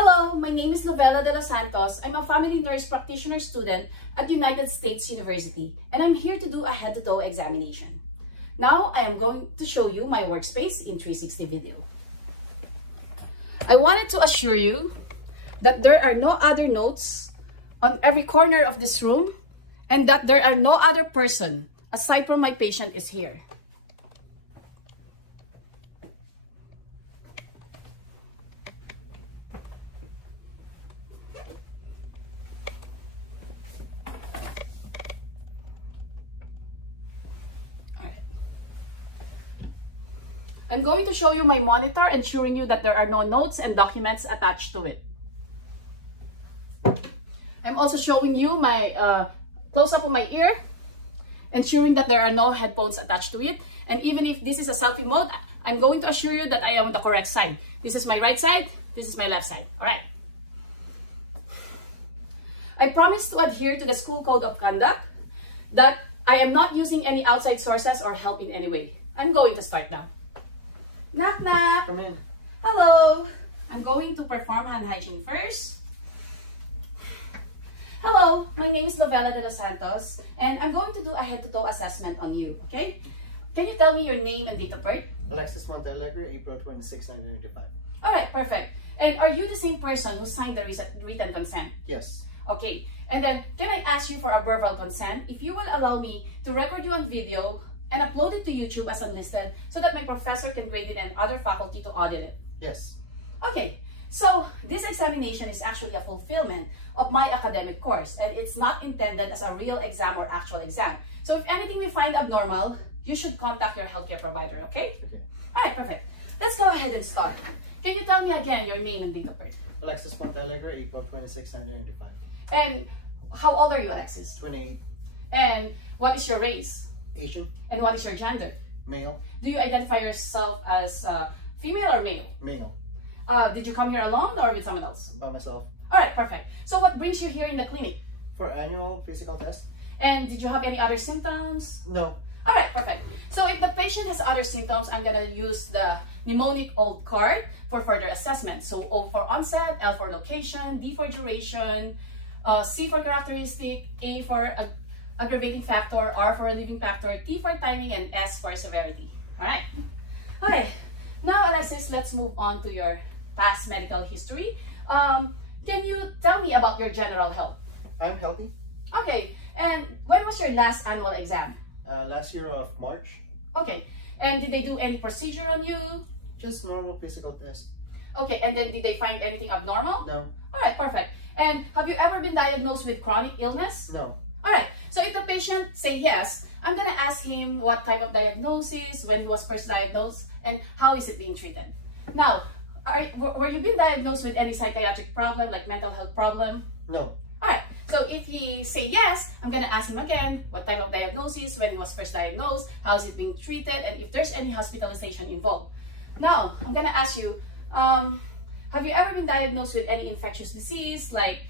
Hello, my name is Lovella Delos Santos. I'm a family nurse practitioner student at United States University, and I'm here to do a head-to-toe examination. Now, I am going to show you my workspace in 360 video. I wanted to assure you that there are no other notes on every corner of this room and that there are no other person aside from my patient is here. I'm going to show you my monitor, ensuring you that there are no notes and documents attached to it. I'm also showing you my close-up of my ear, ensuring that there are no headphones attached to it. And even if this is a selfie mode, I'm going to assure you that I am on the correct side. This is my right side, this is my left side. All right. I promise to adhere to the school code of conduct, that I am not using any outside sources or help in any way. I'm going to start now. Knock, knock. Come in. Hello. I'm going to perform hand hygiene first. Hello, my name is Lovella Delos Santos, and I'm going to do a head-to-toe assessment on you, okay? Can you tell me your name and date of birth? Alexis Montealegre, April 26, 1995. Alright, perfect. And are you the same person who signed the written consent? Yes. Okay. And then, can I ask you for a verbal consent if you will allow me to record you on video and upload it to YouTube as unlisted so that my professor can grade it and other faculty to audit it? Yes. Okay, so this examination is actually a fulfillment of my academic course, and it's not intended as a real exam or actual exam. So if anything we find abnormal, you should contact your healthcare provider, okay? Okay. Alright, perfect. Let's go ahead and start. Can you tell me again your name and date of birth? Alexis Montealegre, April 26, 1995. And how old are you, Alexis? 28. And what is your race? Asian. And what is your gender? Male. Do you identify yourself as female or male? Male. Did you come here alone or with someone else? By myself. Alright, perfect. So what brings you here in the clinic? For annual physical test? And did you have any other symptoms? No. Alright, perfect. So if the patient has other symptoms, I'm gonna use the mnemonic old card for further assessment. So O for onset, L for location, D for duration, C for characteristic, A for aggravating factor, R for relieving factor, T for timing, and S for severity. Alright. Okay. Now, Alexis, let's move on to your past medical history. Can you tell me about your general health? I'm healthy. Okay. And when was your last annual exam? Last year of March. Okay. And did they do any procedure on you? Just normal physical test. Okay. And then did they find anything abnormal? No. Alright, perfect. And have you ever been diagnosed with chronic illness? No. Alright, so if the patient say yes, I'm gonna ask him what type of diagnosis, when he was first diagnosed, and how is it being treated. Now, were you being diagnosed with any psychiatric problem, like mental health problem? No. Alright, so if he say yes, I'm gonna ask him again what type of diagnosis, when he was first diagnosed, how is it being treated, and if there's any hospitalization involved. Now, I'm gonna ask you, have you ever been diagnosed with any infectious disease like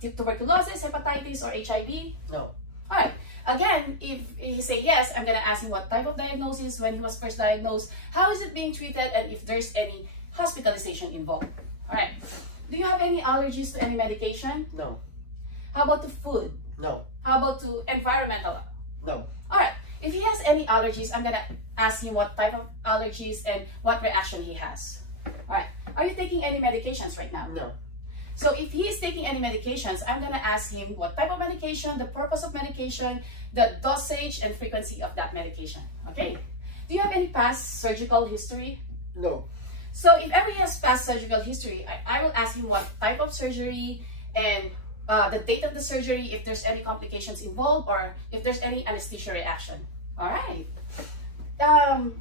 tuberculosis, hepatitis, or HIV? No. Alright, again, if he say yes, I'm gonna ask him what type of diagnosis, when he was first diagnosed, how is it being treated, and if there's any hospitalization involved. Alright, do you have any allergies to any medication? No. How about to food? No. How about to environmental? No. Alright, if he has any allergies, I'm gonna ask him what type of allergies and what reaction he has. Alright, are you taking any medications right now? No. So if he is taking any medications, I'm gonna ask him what type of medication, the purpose of medication, the dosage and frequency of that medication. Okay? Do you have any past surgical history? No. So if ever he has past surgical history, I will ask him what type of surgery and the date of the surgery, if there's any complications involved, or if there's any anesthesia reaction. Alright. How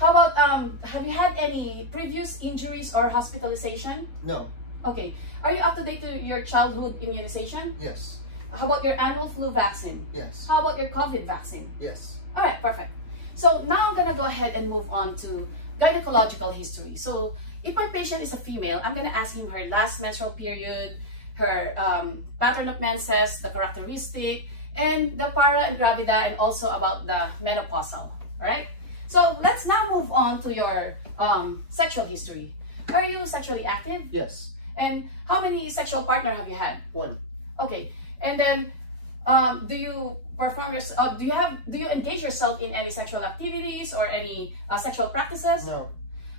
about, have you had any previous injuries or hospitalization? No. Okay. Are you up to date to your childhood immunization? Yes. How about your annual flu vaccine? Yes. How about your COVID vaccine? Yes. Alright, perfect. So now I'm gonna go ahead and move on to gynecological history. So if my patient is a female, I'm gonna ask him her last menstrual period, her pattern of menses, the characteristic, and the para and gravida, and also about the menopausal. Alright? So let's now move on to your sexual history. Are you sexually active? Yes. And how many sexual partner have you had? One. Okay. And then, do you perform your, do you engage yourself in any sexual activities or any sexual practices? No.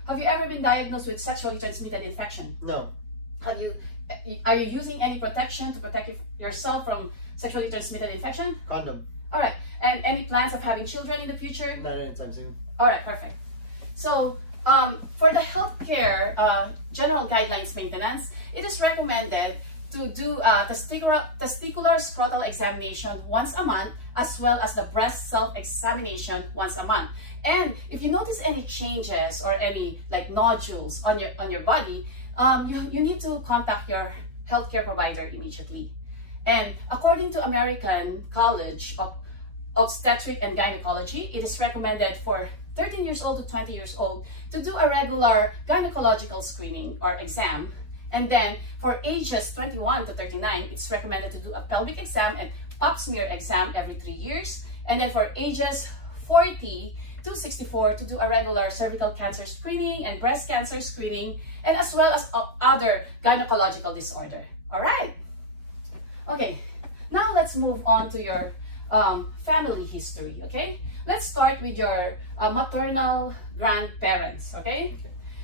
Have you ever been diagnosed with sexually transmitted infection? No. Are you using any protection to protect yourself from sexually transmitted infection? Condom. All right. And any plans of having children in the future? Not anytime soon. All right, perfect. So, for the healthcare general guidelines maintenance, it is recommended to do testicular scrotal examination once a month, as well as the breast self-examination once a month. And if you notice any changes or any like nodules on your body, you need to contact your healthcare provider immediately. And according to American College of Obstetric and Gynecology, it is recommended for 13 years old to 20 years old to do a regular gynecological screening or exam. And then for ages 21 to 39, it's recommended to do a pelvic exam and pap smear exam every 3 years. And then for ages 40 to 64 to do a regular cervical cancer screening and breast cancer screening, and as well as other gynecological disorder. All right. Okay, now let's move on to your family history, okay? Let's start with your maternal grandparents, okay?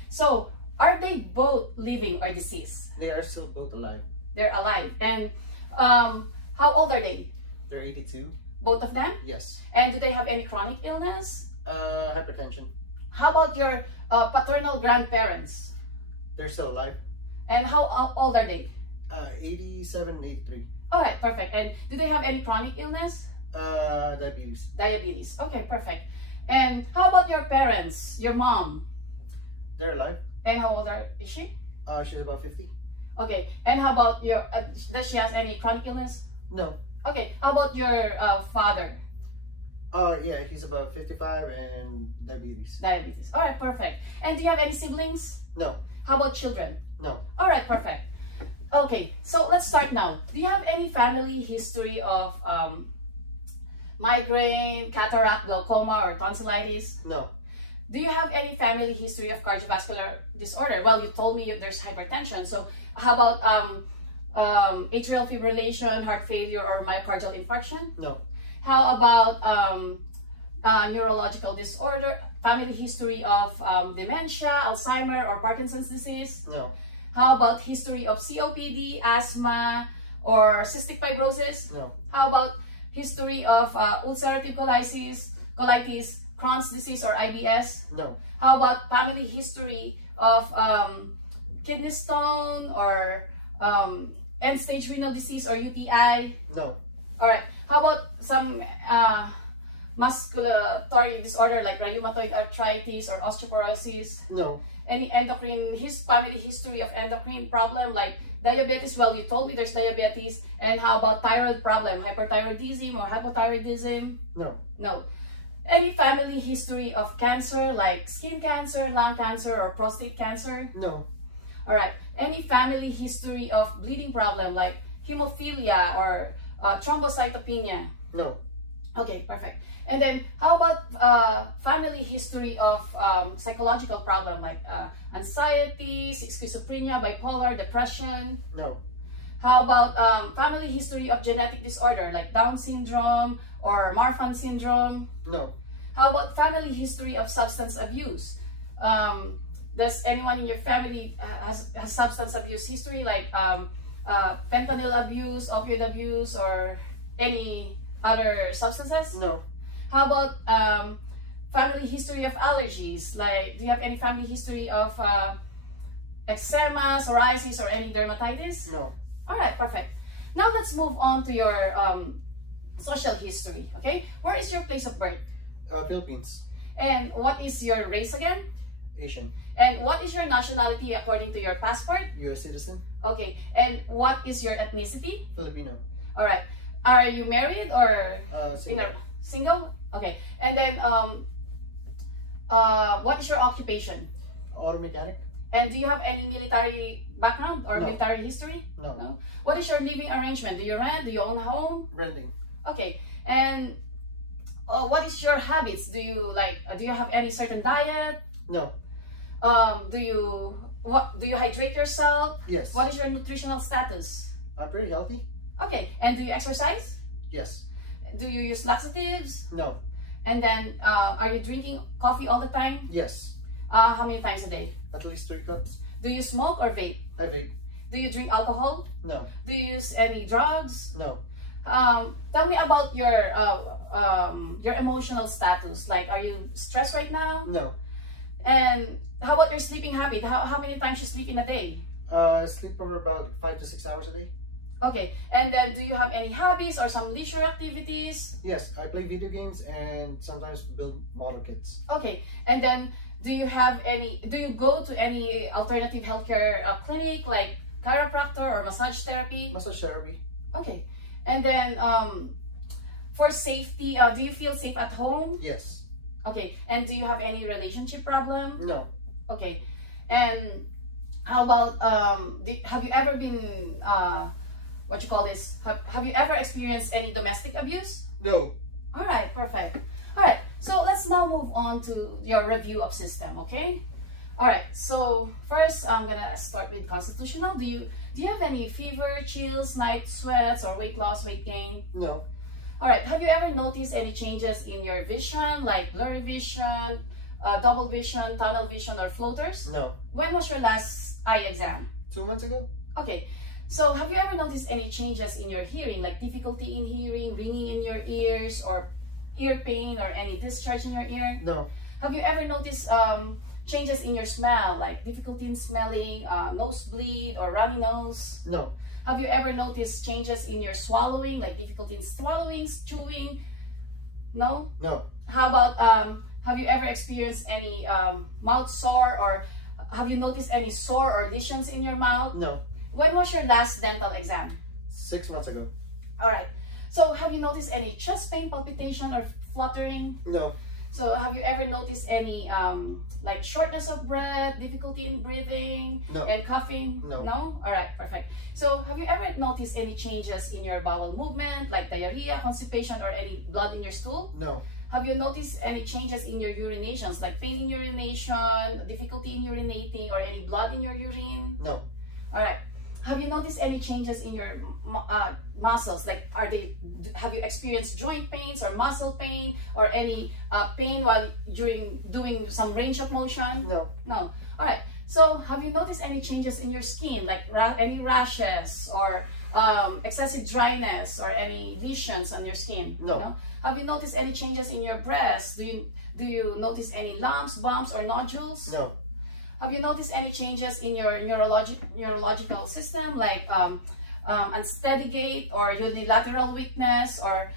So, are they both living or deceased? They are still both alive. They're alive. And how old are they? They're 82. Both of them? Yes. And do they have any chronic illness? Hypertension. How about your paternal grandparents? They're still alive. And how old are they? 87, 83. All right, perfect. And do they have any chronic illness? Diabetes. Diabetes. Okay, perfect. And how about your parents, your mom? They're alive. And how old is she? She's about 50. Okay. And how about your, does she have any chronic illness? No. Okay. How about your father? Yeah, he's about 55 and diabetes. Diabetes. All right, perfect. And do you have any siblings? No. How about children? No. All right, perfect. Okay, so let's start now. Do you have any family history of migraine, cataract, glaucoma, or tonsillitis? No. Do you have any family history of cardiovascular disorder? Well, you told me there's hypertension. So how about atrial fibrillation, heart failure, or myocardial infarction? No. How about neurological disorder, family history of dementia, Alzheimer, or Parkinson's disease? No. How about history of COPD, asthma, or cystic fibrosis? No. How about history of ulcerative colitis, Crohn's disease, or IBS? No. How about family history of kidney stone or end-stage renal disease or UTI? No. All right. How about some musculatory disorder like rheumatoid arthritis or osteoporosis? No. Any endocrine, family history of endocrine problem like diabetes? Well, you told me there's diabetes. And how about thyroid problem, hyperthyroidism or hypothyroidism? No. No. Any family history of cancer like skin cancer, lung cancer, or prostate cancer? No. All right. Any family history of bleeding problem like hemophilia or thrombocytopenia? No. Okay, perfect. And then how about family history of psychological problem like anxiety, schizophrenia, bipolar, depression? No. How about family history of genetic disorder like Down syndrome or Marfan syndrome? No. How about family history of substance abuse? Does anyone in your family has substance abuse history like fentanyl abuse, opioid abuse, or any other substances? No. How about family history of allergies? Like, do you have any family history of eczema, psoriasis, or any dermatitis? No. All right, perfect. Now let's move on to your social history, okay? Where is your place of birth? Philippines. And what is your race again? Asian. And what is your nationality according to your passport? U.S. citizen. Okay. And what is your ethnicity? Filipino. All right. Are you married or Single. Single? Okay. And then what is your occupation? Auto mechanic. And do you have any military background or No. military history? No. No. What is your living arrangement? Do you rent? Do you own a home? Renting. Okay. And what is your habits? Do you have any certain diet? No. Do you what do you hydrate yourself? Yes. What is your nutritional status? I'm pretty healthy. Okay, and do you exercise? Yes. Do you use laxatives? No. And then, are you drinking coffee all the time? Yes. How many times a day? At least 3 cups. Do you smoke or vape? I vape. Do you drink alcohol? No. Do you use any drugs? No. Tell me about your emotional status. Like, are you stressed right now? No. And how about your sleeping habit? How many times you sleep in a day? I sleep for about 5 to 6 hours a day. Okay, and then do you have any hobbies or some leisure activities? Yes, I play video games and sometimes build model kits. Okay, and then do you go to any alternative healthcare clinic like chiropractor or massage therapy? Massage therapy. Okay, and then for safety, do you feel safe at home? Yes. Okay, and do you have any relationship problem? No. Okay, and how about have you ever been what you call this? Have you ever experienced any domestic abuse? No. All right, perfect. All right, so let's now move on to your review of system, okay? All right, so first I'm gonna start with constitutional. Do you have any fever, chills, night sweats, or weight loss, weight gain? No. All right, have you ever noticed any changes in your vision, like blurry vision, double vision, tunnel vision, or floaters? No. When was your last eye exam? 2 months ago? Okay, so have you ever noticed any changes in your hearing, like difficulty in hearing, ringing in your ears, or ear pain, or any discharge in your ear? No. Have you ever noticed changes in your smell, like difficulty in smelling, nosebleed, or runny nose? No. Have you ever noticed changes in your swallowing, like difficulty in swallowing, chewing? No? No. How about, have you ever experienced any mouth sore, or have you noticed any sore or lesions in your mouth? No. When was your last dental exam? 6 months ago. All right. So have you noticed any chest pain, palpitation, or fluttering? No. So have you ever noticed any like shortness of breath, difficulty in breathing, No. and coughing? No. No? All right, perfect. So have you ever noticed any changes in your bowel movement, like diarrhea, constipation, or any blood in your stool? No. Have you noticed any changes in your urinations, like pain in urination, difficulty in urinating, or any blood in your urine? No. All right. Have you noticed any changes in your muscles? Like, have you experienced joint pains or muscle pain, or any pain while doing some range of motion? No. No. All right. So have you noticed any changes in your skin, like any rashes or excessive dryness or any lesions on your skin? No. Have you noticed any changes in your breast? Do you notice any lumps, bumps, or nodules? No. Have you noticed any changes in your neurological system, like unsteady gait or unilateral weakness, or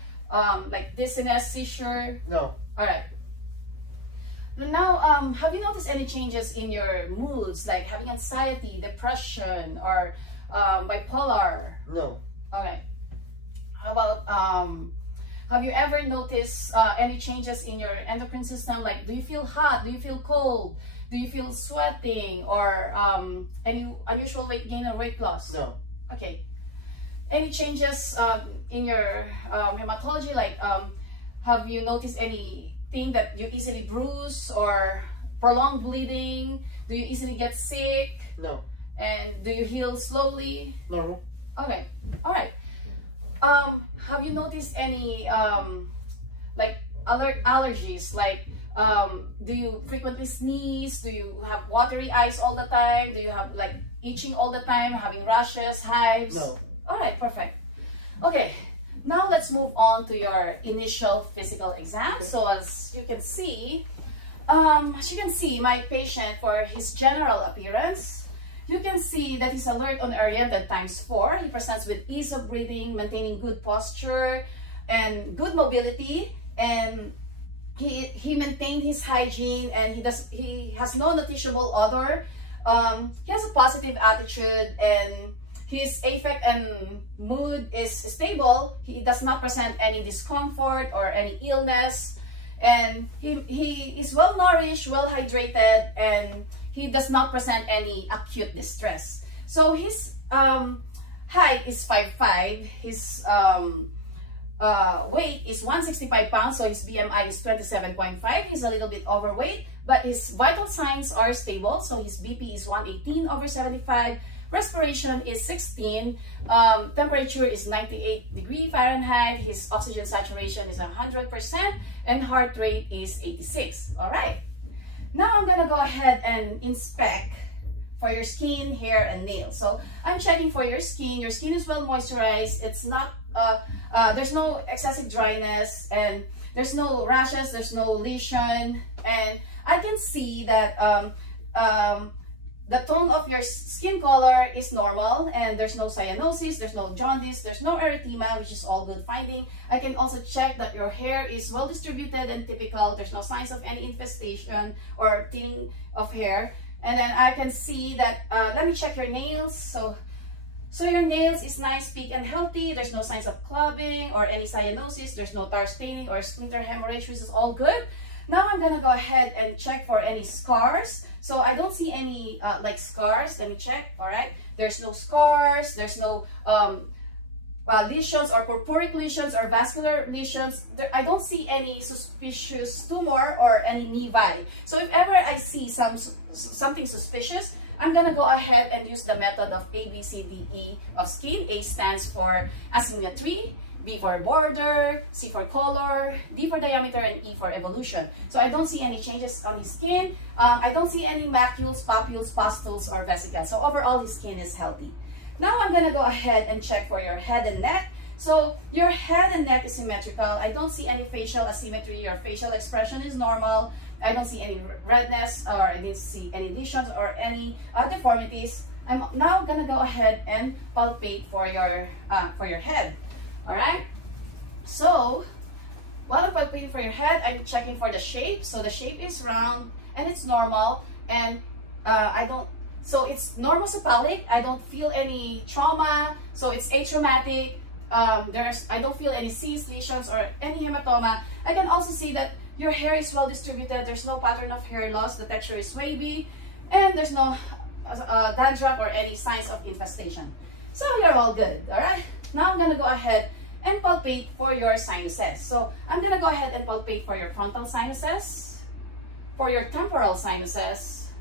like dizziness, seizure? No. All right. Now, have you noticed any changes in your moods, like having anxiety, depression, or bipolar? No. All right. How about have you ever noticed any changes in your endocrine system? Like, do you feel hot? Do you feel cold? Do you feel sweating, or any unusual weight gain or weight loss? No. Okay. Any changes in your hematology? Like, have you noticed anything that you easily bruise or prolonged bleeding? Do you easily get sick? No. And do you heal slowly? Normal. Okay. All right. Have you noticed any like allergies? Like, do you frequently sneeze? Do you have watery eyes all the time? Do you have like itching all the time, having rashes, hives? No. All right, perfect. Okay, now let's move on to your initial physical exam. Okay. So as you can see, my patient, for his general appearance, you can see that he's alert on oriented ×4. He presents with ease of breathing, maintaining good posture and good mobility, and he maintained his hygiene, and he has no noticeable odor. He has a positive attitude, and his affect and mood is stable. He does not present any discomfort or any illness, and he is well nourished, well hydrated, and he does not present any acute distress. So his height is 5'5". His weight is 165 pounds, so his BMI is 27.5. He's a little bit overweight, but his vital signs are stable. So his BP is 118/75, respiration is 16, temperature is 98°F, his oxygen saturation is 100%, and heart rate is 86. All right. Now I'm gonna go ahead and inspect for your skin, hair, and nails. So I'm checking for your skin. Your skin is well moisturized. It's not, there's no excessive dryness, and there's no rashes, there's no lesion, and I can see that the tone of your skin color is normal, and there's no cyanosis, there's no jaundice, there's no erythema, which is all good finding. I can also check that your hair is well distributed and typical. There's no signs of any infestation or thinning of hair. And then I can see that, let me check your nails. So your nails is nice, big, and healthy. There's no signs of clubbing or any cyanosis. There's no tar staining or splinter hemorrhage, which is all good. Now I'm gonna go ahead and check for any scars. So I don't see any like scars. Let me check. All right, there's no scars. There's no lesions or purpuric lesions or vascular lesions. I don't see any suspicious tumor or any nevi. So if ever I see something suspicious, I'm gonna go ahead and use the method of ABCDE of skin. A stands for asymmetry, B for border, C for color, D for diameter, and E for evolution. So I don't see any changes on his skin. I don't see any macules, papules, pustules, or vesicles. So overall, his skin is healthy. Now I'm gonna go ahead and check for your head and neck. So your head and neck is symmetrical. I don't see any facial asymmetry. Your facial expression is normal. I don't see any redness, or I didn't see any lesions or any deformities. I'm now gonna go ahead and palpate for your head. All right. So while I'm palpating for your head, I'm checking for the shape. So the shape is round and it's normal, and so it's normocephalic. I don't feel any trauma, so it's atraumatic. I don't feel any cysts, lesions, or any hematoma. I can also see that your hair is well distributed. There's no pattern of hair loss. The texture is wavy, and there's no dandruff or any signs of infestation. So you're all good. All right. Now I'm gonna go ahead and palpate for your sinuses. So I'm gonna go ahead and palpate for your frontal sinuses, for your temporal sinuses,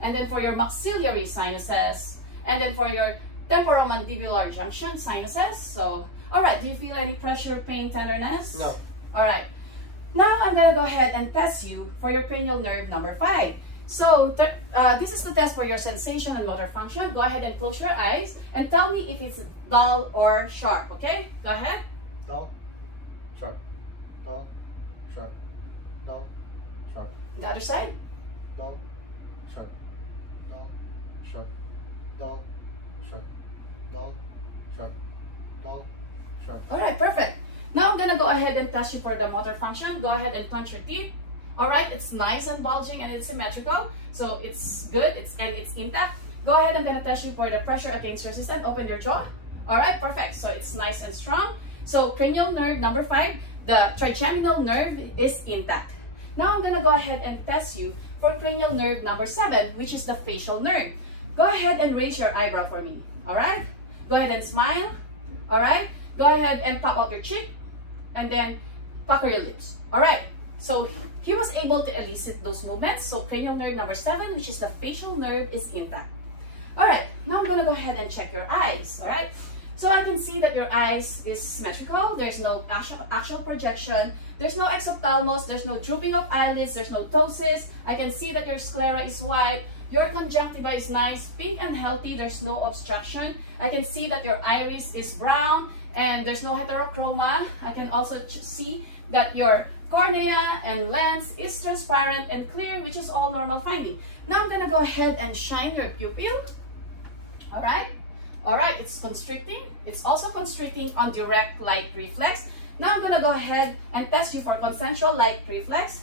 and then for your maxillary sinuses, and then for your temporomandibular junction sinuses. So, all right, do you feel any pressure, pain, tenderness? No. All right. Now I'm gonna go ahead and test you for your cranial nerve number 5. So this is the test for your sensation and motor function. Go ahead and close your eyes and tell me if it's dull or sharp, okay? Go ahead. Dull, sharp, dull, sharp, dull, sharp. The other side. Dull, sharp, dull, sharp, dull, sharp, dull, sharp, dull, sharp. All right, perfect. Now I'm gonna go ahead and test you for the motor function. Go ahead and clench your teeth. All right, it's nice and bulging and it's symmetrical, so it's good. It's intact. Go ahead. I'm gonna test you for the pressure against resistance. Open your jaw. All right, perfect. So it's nice and strong. So cranial nerve number 5, the trigeminal nerve is intact. Now I'm gonna go ahead and test you for cranial nerve number 7, which is the facial nerve. Go ahead and raise your eyebrow for me. All right. Go ahead and smile. All right. Go ahead and pop out your cheek, and then pucker your lips. All right. So he was able to elicit those movements. So cranial nerve number 7, which is the facial nerve, is intact. All right, now I'm gonna go ahead and check your eyes. All right, so I can see that your eyes is symmetrical. There's no axial projection. There's no exophthalmos. There's no drooping of eyelids. There's no ptosis. I can see that your sclera is white. Your conjunctiva is nice, pink, and healthy. There's no obstruction. I can see that your iris is brown and there's no heterochroma. I can also see that your cornea and lens is transparent and clear, which is all normal finding. Now I'm gonna go ahead and shine your pupil. All right, it's constricting. It's also constricting on direct light reflex. Now I'm gonna go ahead and test you for consensual light reflex.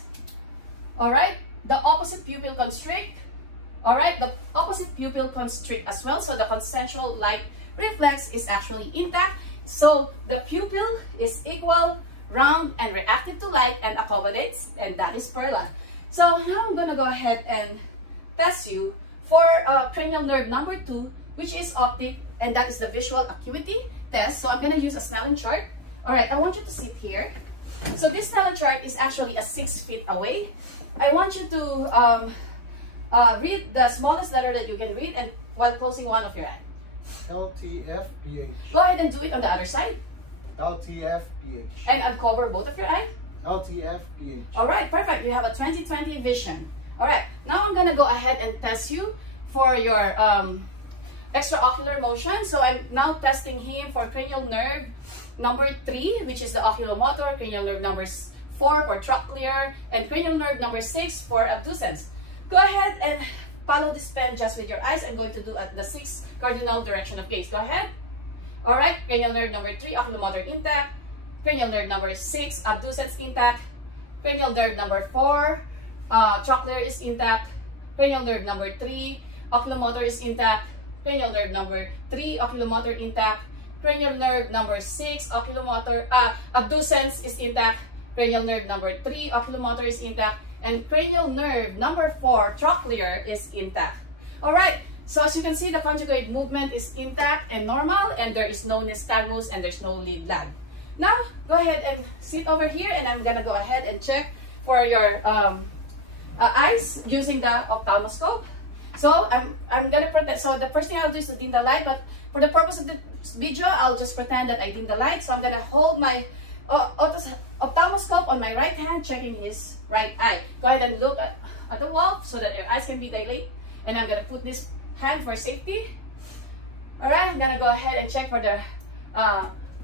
All right, the opposite pupil constrict. All right, the opposite pupil constrict as well. So the consensual light reflex is actually intact. So the pupil is equal, round, and reactive to light and accommodates, and that is Perla. So now I'm gonna go ahead and test you for cranial nerve number 2, which is optic, and that is the visual acuity test. So I'm gonna use a Snellen chart. All right, I want you to sit here. So this telechart is actually a 6 feet away. I want you to read the smallest letter that you can read and while closing one of your eyes. LTFPH. Go ahead and do it on the other side. LTFPH. And uncover both of your eyes. LTFPH. Alright, perfect. You have a 20/20 vision. Alright, now I'm gonna go ahead and test you for your extraocular motion. So I'm now testing him for cranial nerve number 3, which is the oculomotor, cranial nerve number 4 for trochlear, and cranial nerve number 6 for abducens. Go ahead and follow this pen just with your eyes. I'm going to do at the 6 cardinal direction of gaze. Go ahead. Alright, cranial nerve number 3, oculomotor intact. Cranial nerve number 6, abducens intact. Cranial nerve number 4, trochlear is intact. Cranial nerve number 3, oculomotor is intact. Cranial nerve number 3, oculomotor intact. Cranial nerve number 6, oculomotor, abducens is intact. Cranial nerve number 3, oculomotor is intact. And cranial nerve number 4, trochlear is intact. Alright, so as you can see, the conjugate movement is intact and normal, and there is no nystagmus and there's no lead lag. Now, go ahead and sit over here, and I'm gonna go ahead and check for your eyes using the ophthalmoscope. So I'm gonna pretend. So the first thing I'll do is to dim the light, but for the purpose of this video, I'll just pretend that I dim the light. So I'm gonna hold my ophthalmoscope on my right hand, checking his right eye. Go ahead and look at the wall so that your eyes can be dilated. And I'm gonna put this hand for safety. Alright, I'm gonna go ahead and check for the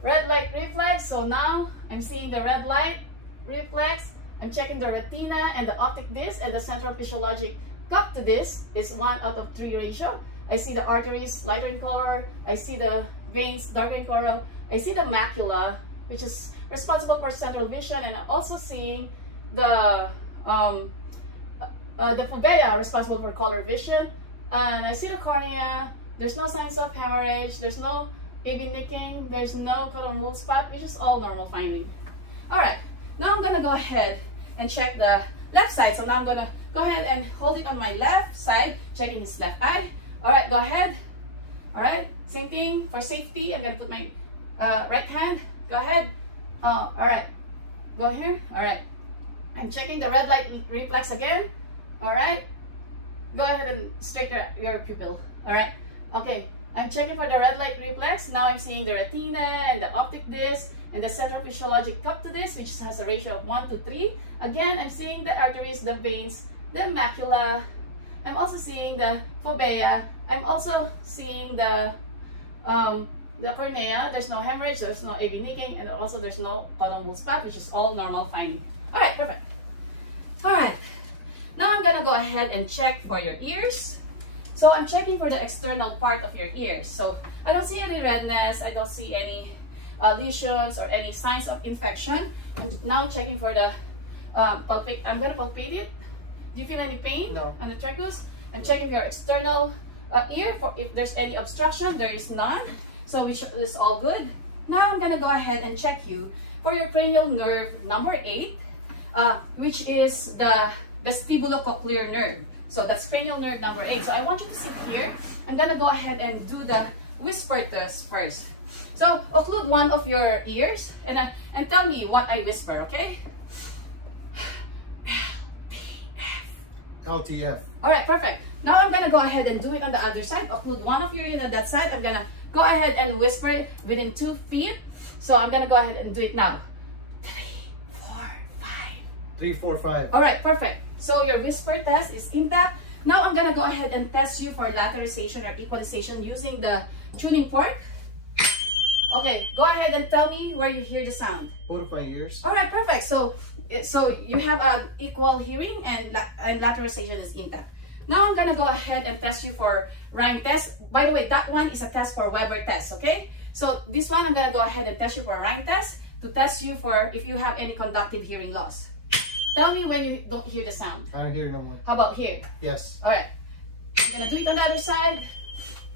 red light reflex. So now I'm seeing the red light reflex. I'm checking the retina and the optic disc, and the central physiologic cup to this is 1/3 ratio. I see the arteries lighter in color. I see the veins darker in color. I see the macula, which is responsible for central vision, and I'm also seeing the fovea, responsible for color vision. And I see the cornea. There's no signs of hemorrhage. There's no AV nicking. There's no color mold spot, which is all normal finding. All right, now I'm gonna go ahead and check the left side. So now I'm gonna go ahead and hold it on my left side, checking his left eye. All right, go ahead. All right, same thing for safety. I'm gonna put my right hand. Go ahead. All right, go here. All right, I'm checking the red light reflex again. All right, go ahead and straighten your pupil. All right, okay, I'm checking for the red light reflex. Now I'm seeing the retina and the optic disc and the central physiologic cup to this, which has a ratio of 1:3. Again, I'm seeing the arteries, the veins, the macula. I'm also seeing the fovea. I'm also seeing the cornea. There's no hemorrhage, there's no AV nicking, and also there's no color mold spot, which is all normal finding. All right, perfect. All right, now I'm gonna go ahead and check for your ears. So I'm checking for the external part of your ears. So I don't see any redness. I don't see any lesions or any signs of infection. I'm now checking for the palpate. I'm gonna palpate it. Do you feel any pain? No. On the tragus? I'm checking your external ear for if there's any obstruction. There is none. So which is all good. Now I'm gonna go ahead and check you for your cranial nerve number 8, which is the vestibulocochlear nerve. So that's cranial nerve number 8. So I want you to sit here. I'm gonna go ahead and do the whisper test first. So occlude one of your ears and tell me what I whisper, okay? LTF. All right, perfect. Now I'm gonna go ahead and do it on the other side. Occlude one of your ears on that side. I'm gonna go ahead and whisper it within 2 feet. So I'm gonna go ahead and do it now. 3, 4, 5. 3, 4, 5. All right, perfect. So your whisper test is intact. Now I'm gonna go ahead and test you for lateralization or equalization using the tuning fork. Okay, go ahead and tell me where you hear the sound. Both of my ears. All right, perfect. So you have an equal hearing and lateralization is intact. Now I'm gonna go ahead and test you for rhyme test. By the way, that one is a test for Weber test, okay? So this one I'm gonna go ahead and test you for a rhyme test to test you for if you have any conductive hearing loss. Tell me when you don't hear the sound. I don't hear no more. How about here? Yes. All right. I'm gonna do it on the other side.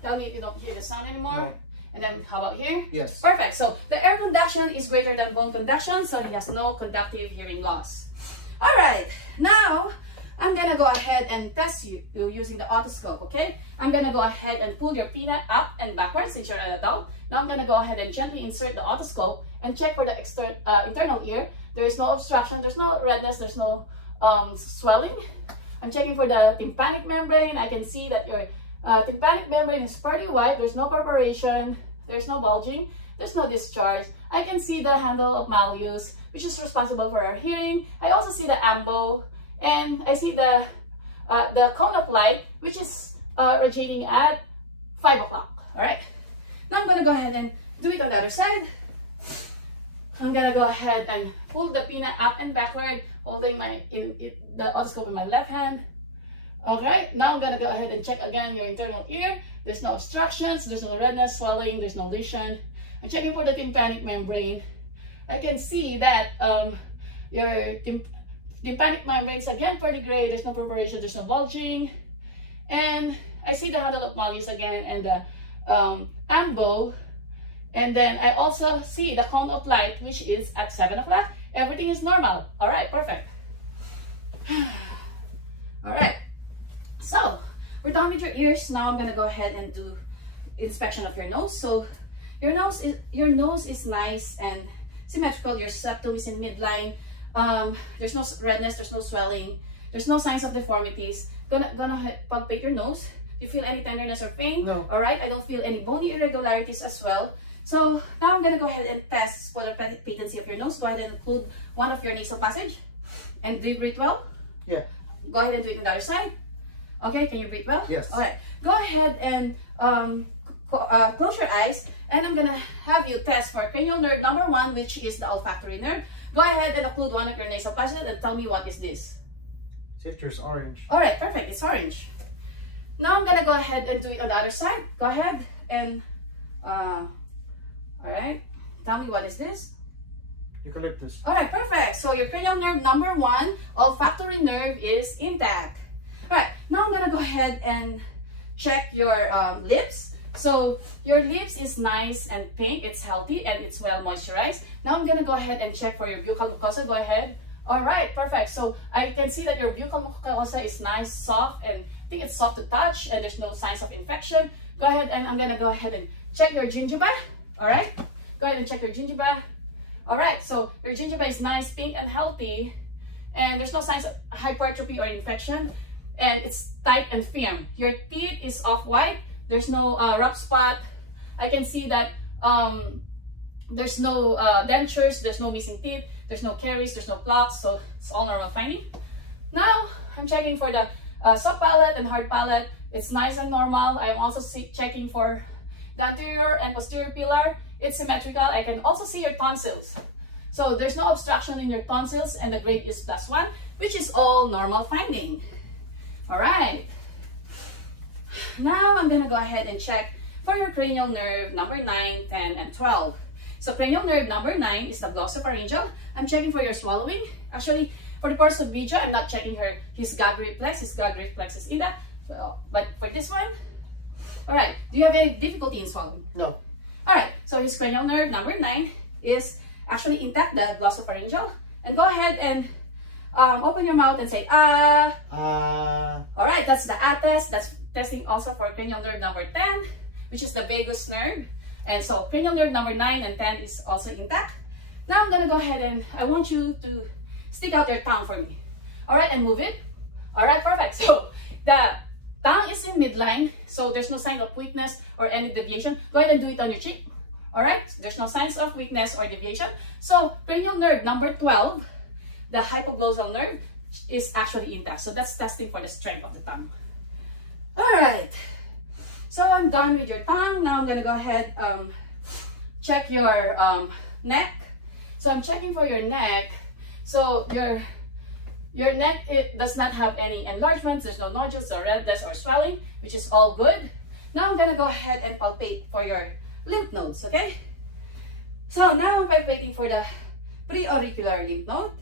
Tell me if you don't hear the sound anymore. No. And then how about here? Yes. Perfect. So the air conduction is greater than bone conduction, so he has no conductive hearing loss. All right. Now I'm gonna go ahead and test you using the otoscope. Okay. I'm gonna go ahead and pull your pinna up and backwards since you're an adult. Now I'm gonna go ahead and gently insert the otoscope and check for the internal ear. There is no obstruction, there's no redness, there's no swelling. I'm checking for the tympanic membrane. I can see that your tympanic membrane is pretty white. There's no perforation, there's no bulging, there's no discharge. I can see the handle of malleus, which is responsible for our hearing. I also see the ambo, and I see the cone of light, which is radiating at 5 o'clock. All right. Now I'm gonna go ahead and do it on the other side. I'm gonna go ahead and pull the pinna up and backward, holding the otoscope in my left hand. Alright, now I'm gonna go ahead and check again your internal ear. There's no obstructions, there's no redness, swelling, there's no lesion. I'm checking for the tympanic membrane. I can see that your tympanic membrane is again pretty gray. There's no perforation, there's no bulging. And I see the handle of malleus again and the ambo. And then I also see the cone of light, which is at 7 o'clock. Everything is normal. All right, perfect. All right, so we're done with your ears. Now I'm gonna go ahead and do inspection of your nose. So your nose is nice and symmetrical. Your septum is in midline. There's no redness, there's no swelling, there's no signs of deformities. Gonna palpate your nose. Do you feel any tenderness or pain? No. All right, I don't feel any bony irregularities as well. So now I'm gonna go ahead and test for the patency of your nose. Go ahead and include one of your nasal passage. And do you breathe well? Yeah. Go ahead and do it on the other side. Okay, can you breathe well? Yes. All right, go ahead and close your eyes, and I'm gonna have you test for cranial nerve number 1, which is the olfactory nerve. Go ahead and occlude one of your nasal passages and tell me what is this. Citrus orange. All right, perfect, it's orange. Now I'm gonna go ahead and do it on the other side. Go ahead and, all right, tell me what is this. Eucalyptus. All right, perfect. So your cranial nerve number 1, olfactory nerve, is intact. All right, now I'm gonna go ahead and check your lips. So your lips is nice and pink, it's healthy and it's well moisturized. Now I'm gonna go ahead and check for your buccal mucosa. Go ahead. All right, perfect. So I can see that your buccal mucosa is nice, soft, and I think it's soft to touch, and there's no signs of infection. Go ahead and I'm gonna go ahead and check your gingiva. All right, go ahead and check your gingiva. All right, so your gingiva is nice, pink, and healthy, and there's no signs of hypertrophy or infection, and it's tight and firm. Your teeth is off-white. There's no rough spot. I can see that there's no dentures, there's no missing teeth, there's no caries, there's no plaques, so it's all normal finding. Now, I'm checking for the soft palate and hard palate. It's nice and normal. I'm also checking for the anterior and posterior pillar. It's symmetrical. I can also see your tonsils. So there's no obstruction in your tonsils, and the grade is +1, which is all normal finding. All right. Now I'm gonna go ahead and check for your cranial nerve number 9, 10, and 12. So cranial nerve number 9 is the glossopharyngeal. I'm checking for your swallowing. Actually, for the purpose of video, I'm not checking his gag reflex. His gag reflex is intact. But for this one, all right. Do you have any difficulty in swallowing? No. All right. So his cranial nerve number 9 is actually intact, the glossopharyngeal. And go ahead and open your mouth and say ah. All right. That's the ah test. That's testing also for cranial nerve number 10, which is the vagus nerve. And so cranial nerve number 9 and 10 is also intact. Now I'm gonna go ahead and I want you to stick out your tongue for me. All right, and move it. All right, perfect. So the tongue is in midline, so there's no sign of weakness or any deviation. Go ahead and do it on your cheek. All right, there's no signs of weakness or deviation. So cranial nerve number 12, the hypoglossal nerve, is actually intact. So that's testing for the strength of the tongue. All right. So I'm done with your tongue. Now I'm gonna go ahead check your neck. So I'm checking for your neck. So your neck, it does not have any enlargements. There's no nodules or redness or swelling, which is all good. Now I'm gonna go ahead and palpate for your lymph nodes. Okay. So now I'm palpating for the preauricular lymph node,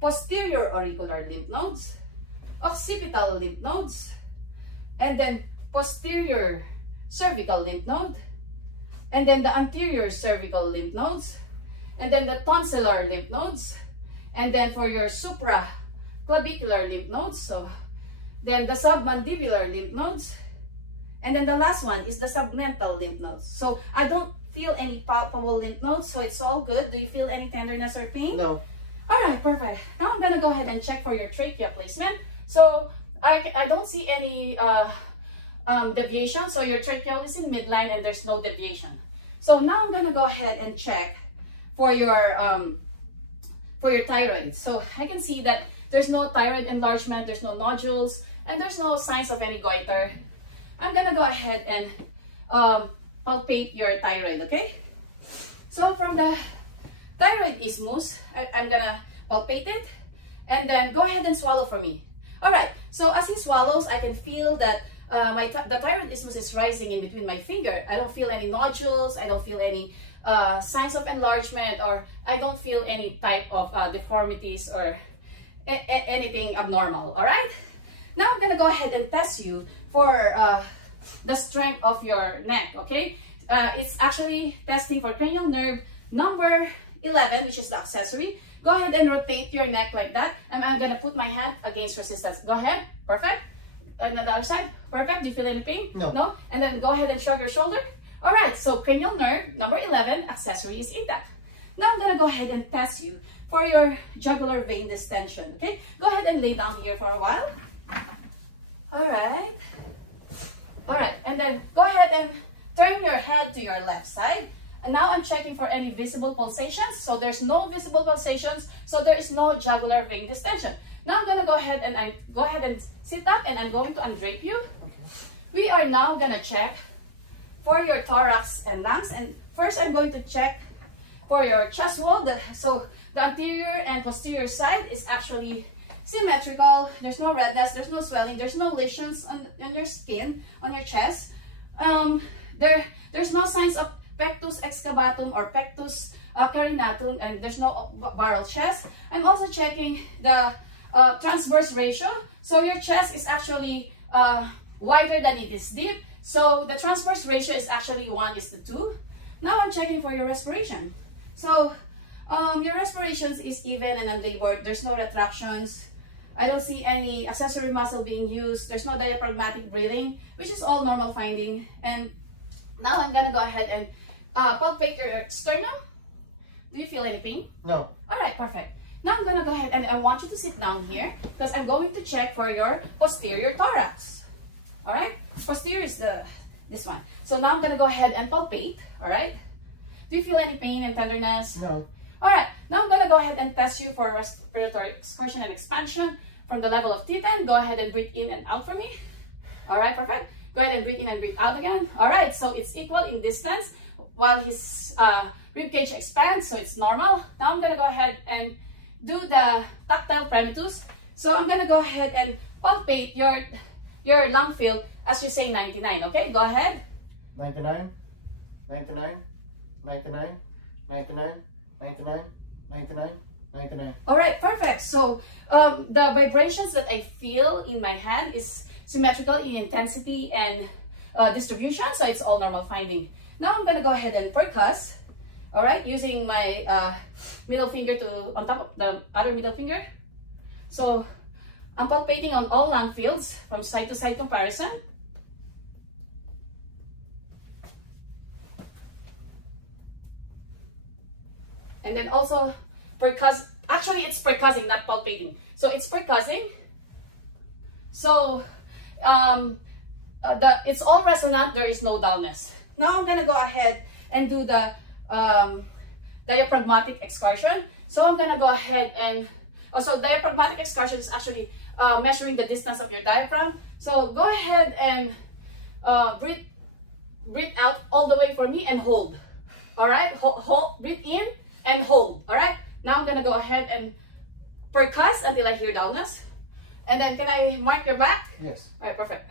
posterior auricular lymph nodes, occipital lymph nodes, and then posterior cervical lymph node, and then the anterior cervical lymph nodes, and then the tonsillar lymph nodes, and then for your supraclavicular lymph nodes, so then the submandibular lymph nodes, and then the last one is the submental lymph nodes. So I don't feel any palpable lymph nodes, so it's all good. Do you feel any tenderness or pain? No. All right, perfect. Now I'm gonna go ahead and check for your trachea placement. So I don't see any deviation. So your tracheal is in midline and there's no deviation. So now I'm gonna go ahead and check for your thyroid. So I can see that there's no thyroid enlargement, there's no nodules, and there's no signs of any goiter. I'm gonna go ahead and palpate your thyroid, okay? So from the thyroid isthmus, I'm gonna palpate it, and then go ahead and swallow for me. All right, so as he swallows, I can feel that the thyroid isthmus is rising in between my finger. I don't feel any nodules, I don't feel any signs of enlargement, or I don't feel any type of deformities or anything abnormal. All right, now I'm gonna go ahead and test you for the strength of your neck. Okay, it's actually testing for cranial nerve number 11, which is the accessory. Go ahead and rotate your neck like that, and I'm gonna put my hand against resistance. Go ahead, perfect. And the other side, perfect. Do you feel any pain? No. No. And then go ahead and shrug your shoulder. All right, so cranial nerve number 11, accessory is intact. Now I'm gonna go ahead and test you for your jugular vein distension. Okay, go ahead and lay down here for a while. All right, and then go ahead and turn your head to your left side. And now I'm checking for any visible pulsations. So there's no visible pulsations, so there is no jugular vein distension. Now I'm gonna go ahead and sit up, and I'm going to undrape you. We are now gonna check for your thorax and lungs, and first I'm going to check for your chest wall. So the anterior and posterior side is actually symmetrical. There's no redness, there's no swelling, there's no lesions on your skin, on your chest. There's no signs of pectus excavatum or pectus carinatum, and there's no barrel chest. I'm also checking the transverse ratio. So your chest is actually wider than it is deep. So the transverse ratio is actually 1:2. Now I'm checking for your respiration. So your respirations is even and unlabored. There's no retractions. I don't see any accessory muscle being used. There's no diaphragmatic breathing, which is all normal finding. And now I'm gonna go ahead and palpate your sternum. Do you feel any pain? No. All right, perfect. Now I'm gonna go ahead and I want you to sit down here because I'm going to check for your posterior thorax. All right, posterior is this one. So now I'm gonna go ahead and palpate. All right. Do you feel any pain and tenderness? No. All right. Now I'm gonna go ahead and test you for respiratory excursion and expansion from the level of T10. Go ahead and breathe in and out for me. All right, perfect. Go ahead and breathe in and breathe out again. All right. So it's equal in distance while his rib cage expands, so it's normal. Now I'm gonna go ahead and do the tactile primitus. So I'm gonna go ahead and palpate your lung field as you say 99. Okay, go ahead. 99, 99, 99, 99, 99, 99, 99. All right, perfect. So the vibrations that I feel in my hand is symmetrical in intensity and distribution, so it's all normal finding. Now I'm gonna go ahead and percuss. All right, using my middle finger on top of the other middle finger. So I'm palpating on all lung fields from side to side comparison. And then also percuss. Actually, it's percussing, not palpating. So it's percussing. So it's all resonant. There is no dullness. Now I'm gonna go ahead and do the diaphragmatic excursion. So I'm gonna go ahead and also diaphragmatic excursion is actually measuring the distance of your diaphragm. So go ahead and breathe out all the way for me and hold. All right, hold, breathe in and hold. All right. Now I'm gonna go ahead and percuss until I hear dullness. And then can I mark your back? Yes. All right, perfect.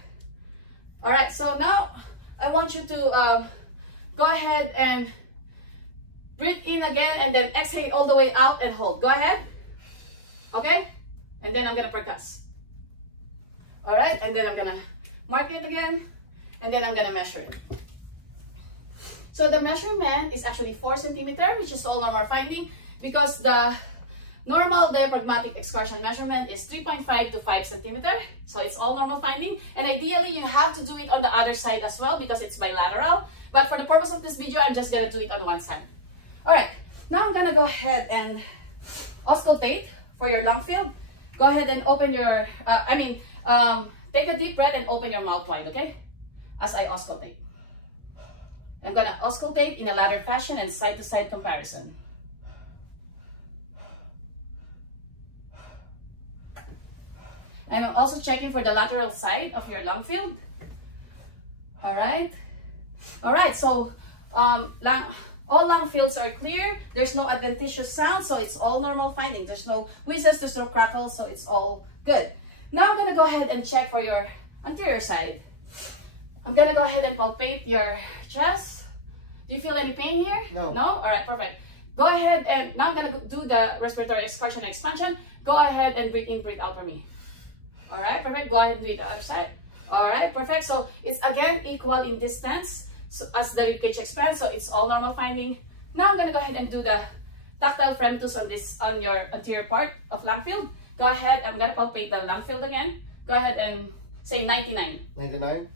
All right, so now I want you to go ahead and breathe in again and then exhale all the way out and hold. Go ahead. Okay? And then I'm gonna percuss. All right, and then I'm gonna mark it again and then I'm gonna measure it. So the measurement is actually 4 centimeters, which is all normal finding because the normal diaphragmatic excursion measurement is 3.5 to 5 centimeters. So it's all normal finding. And ideally, you have to do it on the other side as well because it's bilateral. But for the purpose of this video, I'm just going to do it on one side. All right. Now I'm going to go ahead and auscultate for your lung field. Go ahead and open your, take a deep breath and open your mouth wide, okay? As I auscultate. I'm gonna auscultate in a ladder fashion and side-to-side comparison. I'm also checking for the lateral side of your lung field. All right. All right, so all lung fields are clear. There's no adventitious sound, so it's all normal finding. There's no wheezes, there's no crackles, so it's all good. Now I'm gonna go ahead and check for your anterior side. I'm gonna go ahead and palpate your chest. Do you feel any pain here? No. No? All right, perfect. Go ahead and now I'm gonna do the respiratory excursion and expansion. Go ahead and breathe in, breathe out for me. All right, perfect. Go ahead and do the other side. All right, perfect. So it's again equal in distance as the ribcage expands, so it's all normal finding. Now I'm gonna go ahead and do the tactile fremtus on your anterior part of lung field. Go ahead. I'm gonna palpate the lung field again. Go ahead and say 99. 99,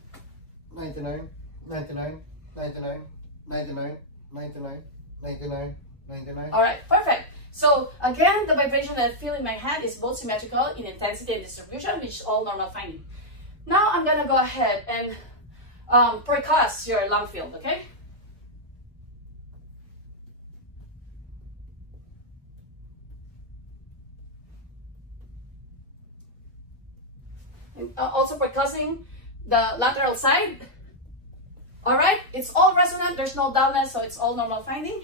99, 99, 99, 99, 99, 99, 99. All right, perfect. So again, the vibration that I feel in my hand is both symmetrical in intensity and distribution, which is all normal finding. Now I'm gonna go ahead and percuss your lung field, okay? And also percussing the lateral side. All right, it's all resonant. There's no dullness, so it's all normal finding.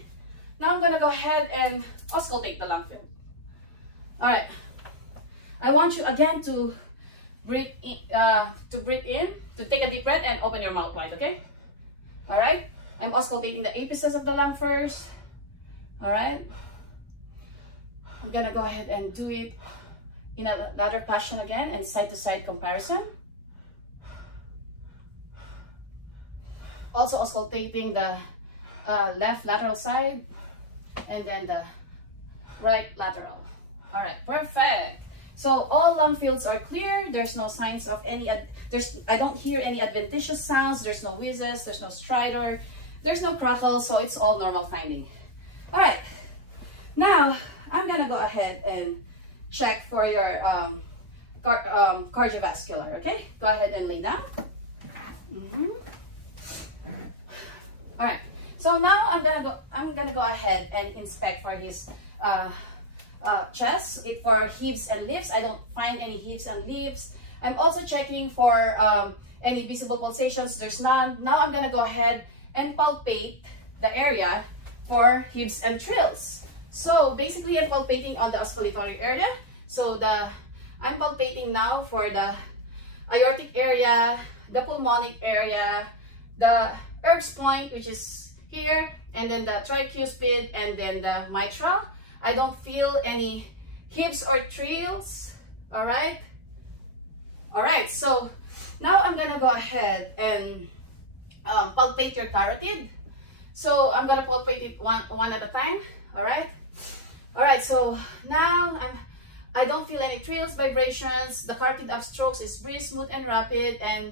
Now I'm gonna go ahead and auscultate the lung field. All right, I want you again to breathe in, to take a deep breath and open your mouth wide, okay? All right, I'm auscultating the apices of the lung first. All right, I'm gonna go ahead and do it in a ladder fashion again and side-to-side comparison. Also auscultating the left lateral side and then the right lateral. All right, perfect. So all lung fields are clear. There's no signs of any, I don't hear any adventitious sounds. There's no wheezes, there's no stridor, there's no crackle, so it's all normal finding. All right, now I'm gonna go ahead and check for your cardiovascular, okay? Go ahead and lay down. All right, so now I'm gonna go ahead and inspect for his chest, for heaves and lifts. I don't find any heaves and lifts. I'm also checking for any visible pulsations. There's none. Now I'm gonna go ahead and palpate the area for heaves and trills. So basically, I'm palpating on the osculatory area. So I'm palpating now for the aortic area, the pulmonic area, the Erg's point, which is here, and then the tricuspid, and then the mitral. I don't feel any hips or trills. All right. All right. So now I'm gonna go ahead and palpate your carotid. So I'm gonna palpate it one at a time. All right. All right. So now I don't feel any trills, vibrations. The carotid upstrokes is brisk, smooth, and rapid, and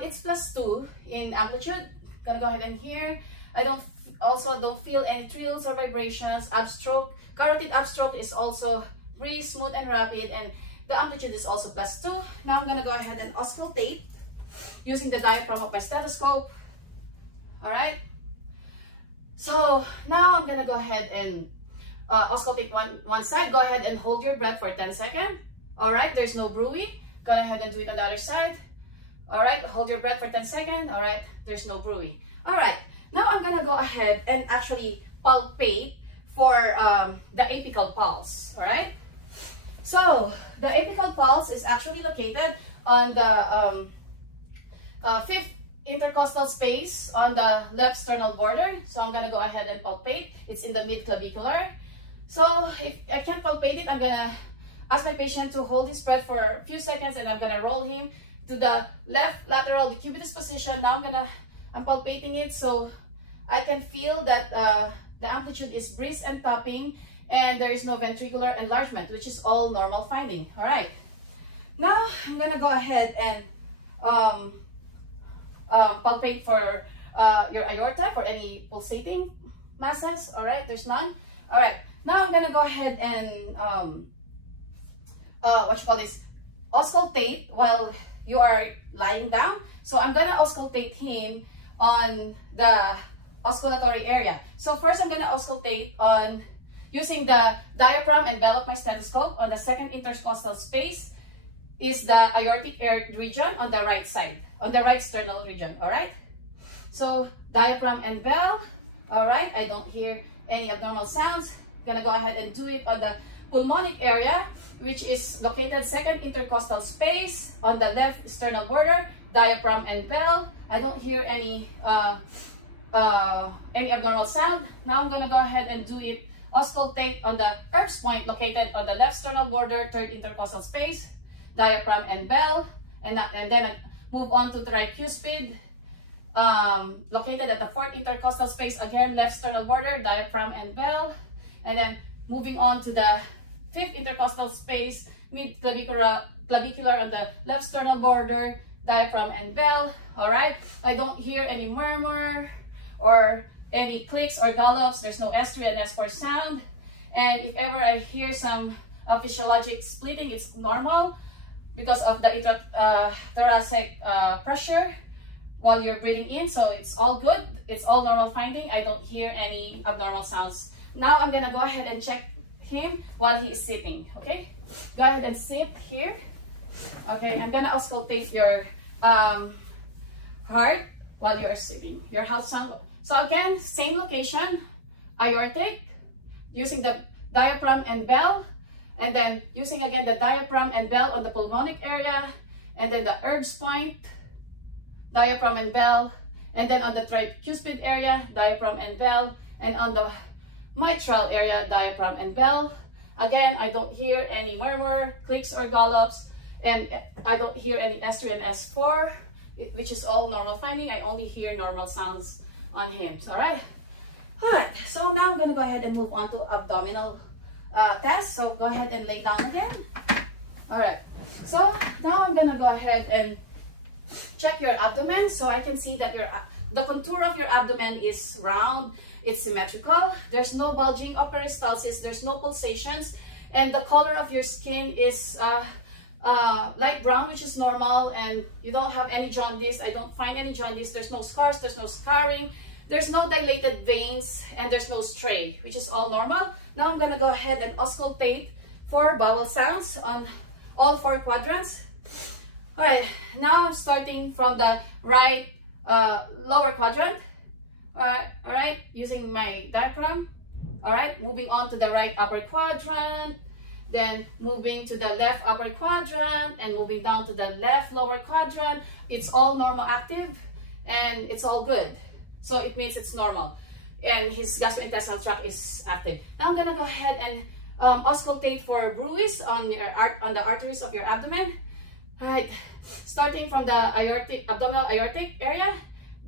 it's +2 in amplitude. Gonna go ahead and hear. I don't feel any trills or vibrations. Upstroke, carotid upstroke is also brisk, smooth, and rapid, and the amplitude is also +2. Now I'm gonna go ahead and auscultate using the diaphragm of my stethoscope. All right. So now I'm gonna go ahead and auscultate one side. Go ahead and hold your breath for 10 seconds. All right. There's no bruit. Go ahead and do it on the other side. All right, hold your breath for 10 seconds. All right, there's no bruit. All right, now I'm gonna go ahead and actually palpate for the apical pulse. All right, so the apical pulse is actually located on the 5th intercostal space on the left sternal border. So I'm gonna go ahead and palpate. It's in the mid-clavicular. So if I can't palpate it, I'm gonna ask my patient to hold his breath for a few seconds, and I'm gonna roll him to the left lateral decubitus position. Now I'm palpating it, so I can feel that the amplitude is brisk and tapping, and there is no ventricular enlargement, which is all normal finding. All right. Now I'm gonna go ahead and palpate for your aorta for any pulsating masses. All right, there's none. All right, now I'm gonna go ahead and auscultate while you are lying down. So I'm gonna auscultate him on the osculatory area. So first I'm gonna auscultate on using the diaphragm and bell of my stethoscope. On the second intercostal space is the aortic region on the right side, on the right sternal region. All right, so diaphragm and bell. All right, I don't hear any abnormal sounds. I'm gonna go ahead and do it on the pulmonic area, which is located second intercostal space on the left sternal border, diaphragm and bell. I don't hear any abnormal sound. Now I'm gonna go ahead and do it auscultate on the Erb's point located on the left sternal border, third intercostal space, diaphragm and bell, and then move on to the tricuspid, located at the fourth intercostal space, again left sternal border, diaphragm and bell, and then moving on to the fifth intercostal space, mid clavicular on the left sternal border, diaphragm and bell. All right, I don't hear any murmur or any clicks or gallops. There's no S3 and S4 sound. And if ever I hear some physiologic splitting, it's normal because of the thoracic pressure while you're breathing in. So it's all good. It's all normal finding. I don't hear any abnormal sounds. Now I'm gonna go ahead and check him while he is sitting. Okay, go ahead and sit here. Okay, I'm gonna auscultate your heart while you are sitting. Your heart sound. So again, same location, aortic, using the diaphragm and bell, and then using again the diaphragm and bell on the pulmonic area, and then the Erb's point, diaphragm and bell, and then on the tricuspid area, diaphragm and bell, and on the mitral area, diaphragm and bell. Again, I don't hear any murmur, clicks or gallops, and I don't hear any S3 and S4, which is all normal finding. I only hear normal sounds on him. So, all right. So now I'm going to go ahead and move on to abdominal test. So go ahead and lay down again. All right. So now I'm going to go ahead and check your abdomen. So I can see that the contour of your abdomen is round. It's symmetrical. There's no bulging of peristalsis. There's no pulsations. And the color of your skin is light brown, which is normal. And you don't have any jaundice. I don't find any jaundice. There's no scars. There's no scarring. There's no dilated veins. And there's no stray, which is all normal. Now I'm going to go ahead and auscultate for bowel sounds on all four quadrants. All right. Now I'm starting from the right lower quadrant. All right, using my diaphragm. All right, moving on to the right upper quadrant, then moving to the left upper quadrant, and moving down to the left lower quadrant. It's all normal active, and it's all good. So it means it's normal, and his gastrointestinal tract is active. Now I'm gonna go ahead and auscultate for bruits on the arteries of your abdomen. All right, starting from the abdominal aortic area.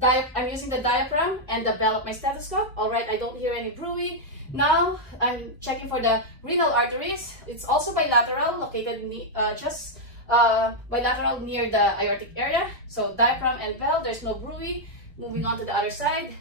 I'm using the diaphragm and the bell of my stethoscope. All right, I don't hear any bruit. Now I'm checking for the renal arteries. It's also bilateral, located just bilateral near the aortic area. So diaphragm and bell, there's no bruit. Moving on to the other side.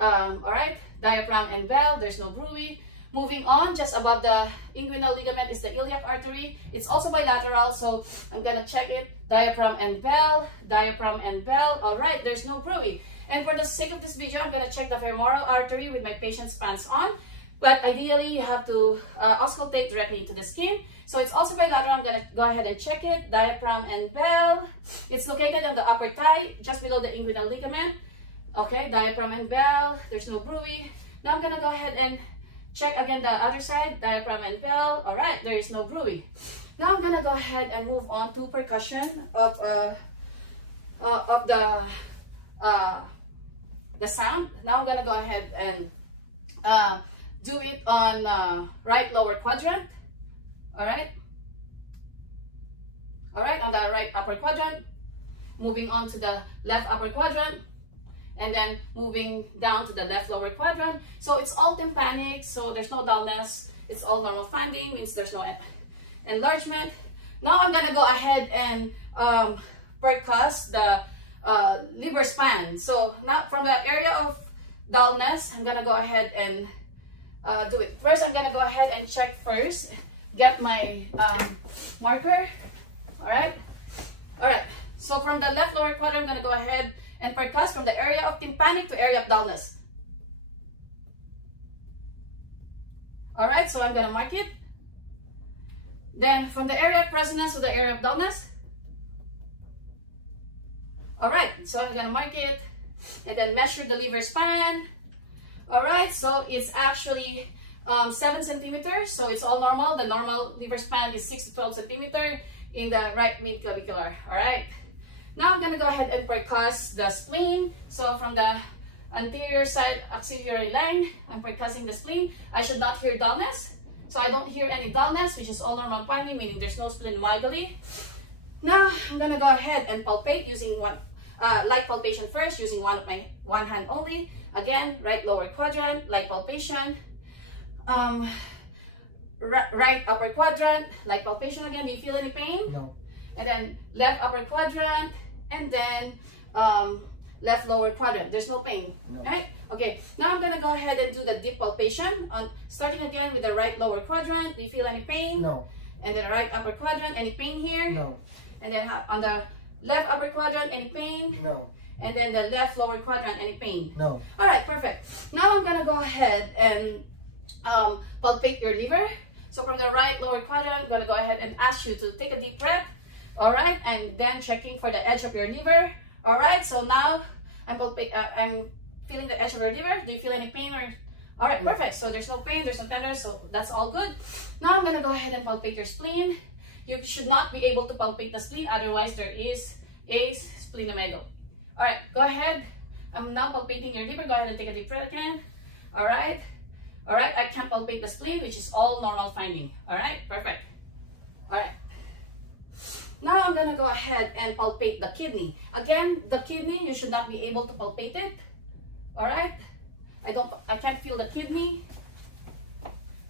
All right, diaphragm and bell, there's no bruit. Moving on, just above the inguinal ligament is the iliac artery. It's also bilateral, so I'm gonna check it. Diaphragm and bell, diaphragm and bell. All right, there's no bruit. And for the sake of this video, I'm gonna check the femoral artery with my patient's pants on. But ideally, you have to auscultate directly into the skin. So it's also bilateral. I'm gonna go ahead and check it. Diaphragm and bell. It's located on the upper thigh, just below the inguinal ligament. Okay, diaphragm and bell. There's no bruit. Now I'm gonna go ahead and check again the other side, diaphragm and bell. All right, there is no bruit. Now I'm gonna go ahead and move on to percussion of the sound. Now I'm gonna go ahead and do it on right lower quadrant. All right, on the right upper quadrant. Moving on to the left upper quadrant. And then moving down to the left lower quadrant. So it's all tympanic, so there's no dullness. It's all normal finding, means there's no enlargement. Now I'm gonna go ahead and percuss the liver span. So now from the area of dullness, I'm gonna go ahead and do it. First, I'm gonna go ahead and check first. Get my marker. All right. So from the left lower quadrant, I'm gonna go ahead and percuss from the area of tympanic to area of dullness. All right. So I'm gonna mark it. Then from the area of resonance to the area of dullness. All right. So I'm gonna mark it, and then measure the liver span. All right. So it's actually 7 centimeters, so it's all normal. The normal liver span is 6 to 12 centimeters in the right mid-clavicular. All right. Now I'm gonna go ahead and percuss the spleen. So from the anterior side axillary line, I'm percussing the spleen. I should not hear dullness, so I don't hear any dullness, which is all normal finding, meaning there's no splenomegaly. Now I'm gonna go ahead and palpate using light palpation first, using one hand only. Again, right lower quadrant, light palpation. Right upper quadrant, light palpation again. Do you feel any pain? No. And then left upper quadrant, and then left lower quadrant. There's no pain. No. Right? Okay. Now I'm gonna go ahead and do the deep palpation. Starting again with the right lower quadrant. Do you feel any pain? No. And then right upper quadrant. Any pain here? No. And then on the left upper quadrant, any pain? No. And then the left lower quadrant, any pain? No. All right. Perfect. Now I'm gonna go ahead and palpate your liver. So from the right lower quadrant, I'm gonna go ahead and ask you to take a deep breath. All right, and then checking for the edge of your liver. All right, so now I'm feeling the edge of your liver. Do you feel any pain or? All right, perfect. So there's no pain, there's no tenderness, so that's all good. Now I'm gonna go ahead and palpate your spleen. You should not be able to palpate the spleen, otherwise there is a splenomegaly. All right, go ahead. I'm now palpating your liver. Go ahead and take a deep breath again. All right. All right, I can palpate the spleen, which is all normal finding. All right, perfect. All right. Now I'm gonna go ahead and palpate the kidney. Again, the kidney, you should not be able to palpate it. All right. I can't feel the kidney.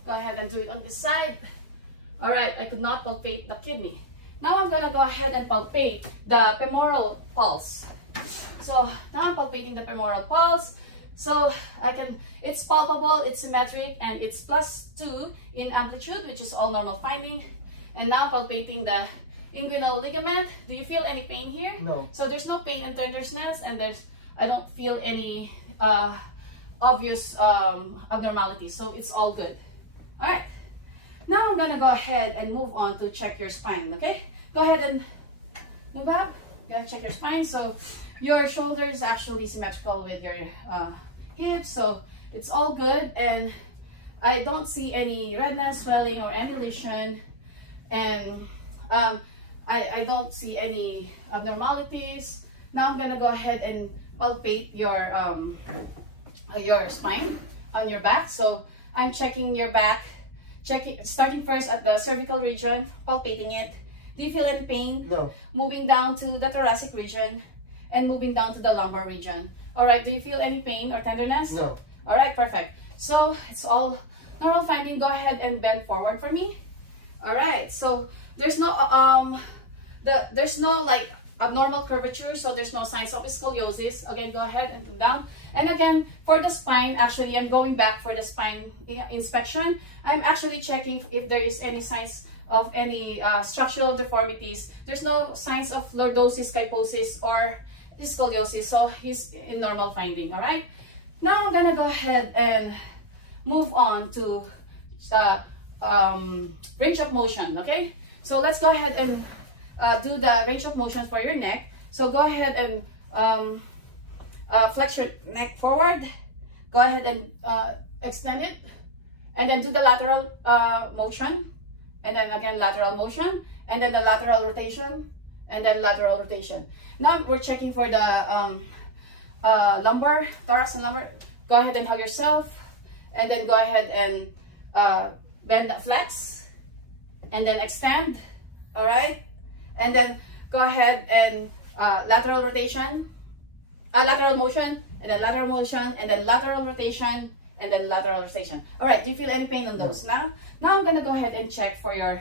Go ahead and do it on this side. All right, I could not palpate the kidney. Now I'm gonna go ahead and palpate the femoral pulse. So now I'm palpating the femoral pulse. So it's palpable, it's symmetric, and it's +2 in amplitude, which is all normal finding. And now palpating the inguinal ligament. Do you feel any pain here? No. So there's no pain and tenderness, and I don't feel any obvious abnormalities. So it's all good. All right. Now I'm gonna go ahead and move on to check your spine. Okay. Go ahead and move up. Gotta check your spine. So your shoulder is actually symmetrical with your hips, so it's all good, and I don't see any redness, swelling, or any lesion, and I don't see any abnormalities. Now I'm gonna go ahead and palpate your spine on your back. So I'm checking your back, starting first at the cervical region, palpating it. Do you feel any pain? No. Moving down to the thoracic region, and moving down to the lumbar region. All right, do you feel any pain or tenderness? No. All right, perfect. So it's all normal finding. Go ahead and bend forward for me. All right, so there's no like abnormal curvature, so there's no signs of scoliosis. Again, go ahead and come down. And again, for the spine, actually, I'm going back for the spine inspection. I'm actually checking if there is any signs of any structural deformities. There's no signs of lordosis, kyphosis, or scoliosis, so he's in normal finding. All right. Now I'm gonna go ahead and move on to range of motion. Okay. So let's go ahead and do the range of motion for your neck. So go ahead and flex your neck forward. Go ahead and extend it, and then do the lateral motion, and then again lateral motion, and then the lateral rotation, and then lateral rotation. Now we're checking for the lumbar, thorax and lumbar. Go ahead and hug yourself, and then go ahead and bend, flex, and then extend. All right, and then go ahead and lateral rotation, lateral motion, and then lateral motion, and then lateral rotation, and then lateral rotation. All right, do you feel any pain on those? Now I'm gonna go ahead and check for your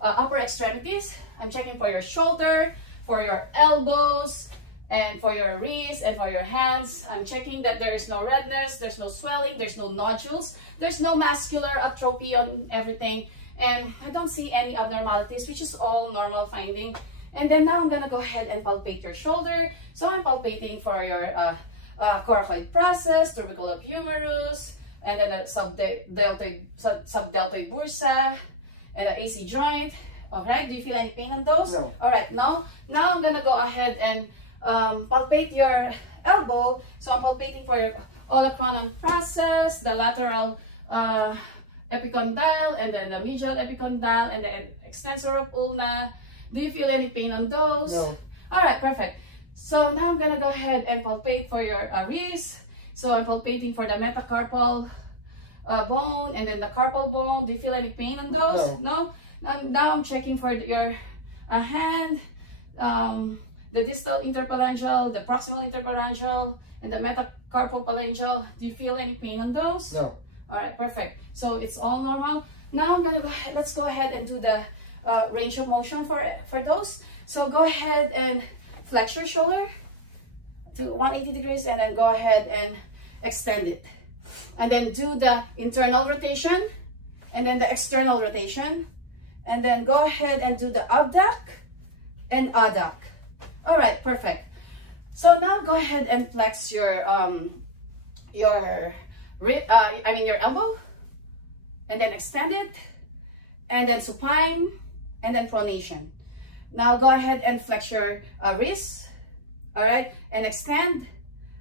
upper extremities. I'm checking for your shoulder, for your elbows, And for your wrist and for your hands, I'm checking that there is no redness, there's no swelling, there's no nodules, there's no muscular atrophy on everything. And I don't see any abnormalities, which is all normal finding. And then now I'm gonna go ahead and palpate your shoulder. So I'm palpating for your coracoid process, tubercle humerus, and then a subdeltoid bursa, and an AC joint. Alright, do you feel any pain on those? No. Alright, now I'm gonna go ahead and palpate your elbow. So I'm palpating for your olecranon process, the lateral epicondyle, and then the medial epicondyle, and the extensor of ulna. Do you feel any pain on those? No. Alright, perfect. So now I'm gonna go ahead and palpate for your wrist. So I'm palpating for the metacarpal bone and then the carpal bone. Do you feel any pain on those? No. Now I'm checking for your hand, the distal interphalangeal, the proximal interphalangeal, and the metacarpal phalangeal. Do you feel any pain on those? No. Alright, perfect. So it's all normal. Now I'm gonna go ahead, let's go ahead and do the range of motion for those. So go ahead and flex your shoulder to 180 degrees and then go ahead and extend it. And then do the internal rotation and then the external rotation. And then go ahead and do the abduct and adduct. All right, perfect. So now go ahead and flex your elbow, and then extend it, and then supine, and then pronation. Now go ahead and flex your wrist, all right, and extend,